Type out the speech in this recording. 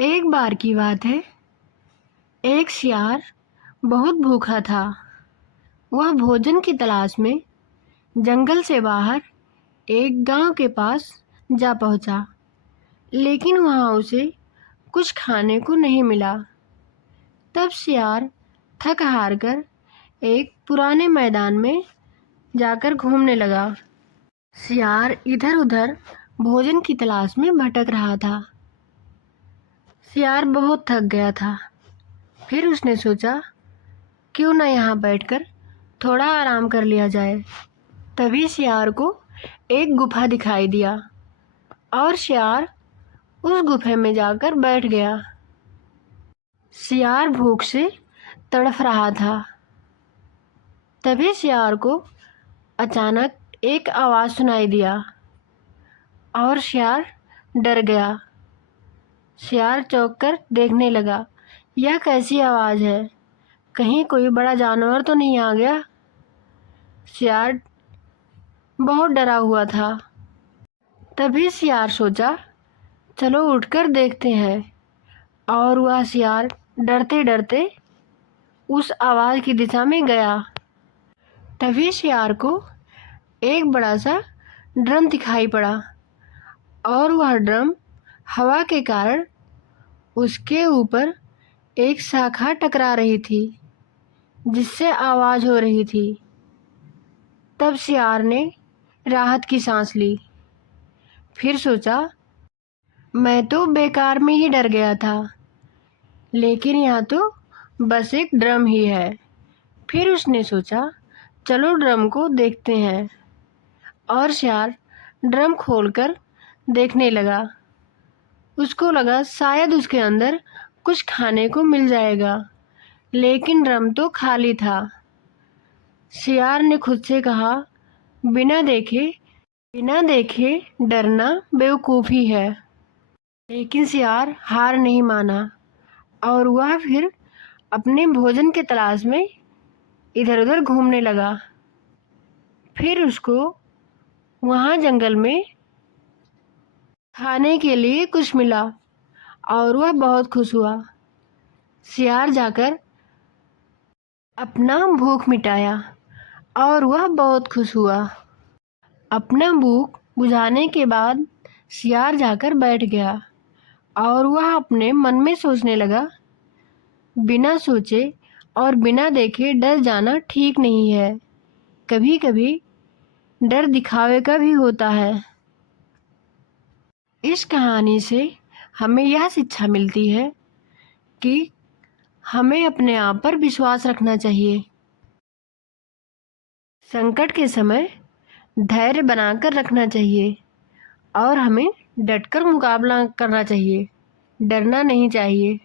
एक बार की बात है, एक शियार बहुत भूखा था। वह भोजन की तलाश में जंगल से बाहर एक गांव के पास जा पहुंचा, लेकिन वहां उसे कुछ खाने को नहीं मिला। तब शियार थक हार कर एक पुराने मैदान में जाकर घूमने लगा। शियार इधर उधर भोजन की तलाश में भटक रहा था। शियार बहुत थक गया था। फिर उसने सोचा, क्यों न यहाँ बैठकर थोड़ा आराम कर लिया जाए। तभी शियार को एक गुफा दिखाई दिया और शियार उस गुफे में जाकर बैठ गया। शियार भूख से तड़फ रहा था। तभी शियार को अचानक एक आवाज़ सुनाई दिया और शियार डर गया। शियार चौंक कर देखने लगा, यह कैसी आवाज़ है? कहीं कोई बड़ा जानवर तो नहीं आ गया? शियार बहुत डरा हुआ था। तभी शियार सोचा, चलो उठकर देखते हैं। और वह शियार डरते डरते उस आवाज़ की दिशा में गया। तभी शियार को एक बड़ा सा ड्रम दिखाई पड़ा और वह ड्रम हवा के कारण उसके ऊपर एक शाखा टकरा रही थी, जिससे आवाज़ हो रही थी। तब शियार ने राहत की सांस ली। फिर सोचा, मैं तो बेकार में ही डर गया था, लेकिन यहाँ तो बस एक ड्रम ही है। फिर उसने सोचा, चलो ड्रम को देखते हैं। और शियार ड्रम खोलकर देखने लगा। उसको लगा शायद उसके अंदर कुछ खाने को मिल जाएगा, लेकिन ड्रम तो खाली था। शियार ने खुद से कहा, बिना देखे डरना बेवकूफ़ी है। लेकिन शियार हार नहीं माना और वह फिर अपने भोजन के तलाश में इधर उधर घूमने लगा। फिर उसको वहाँ जंगल में खाने के लिए कुछ मिला और वह बहुत खुश हुआ। शियार जाकर अपना भूख मिटाया और वह बहुत खुश हुआ। अपना भूख बुझाने के बाद शियार जाकर बैठ गया और वह अपने मन में सोचने लगा, बिना सोचे और बिना देखे डर जाना ठीक नहीं है। कभी कभी डर दिखावे का भी होता है। इस कहानी से हमें यह शिक्षा मिलती है कि हमें अपने आप पर विश्वास रखना चाहिए। संकट के समय धैर्य बनाकर रखना चाहिए और हमें डटकर मुकाबला करना चाहिए। डरना नहीं चाहिए।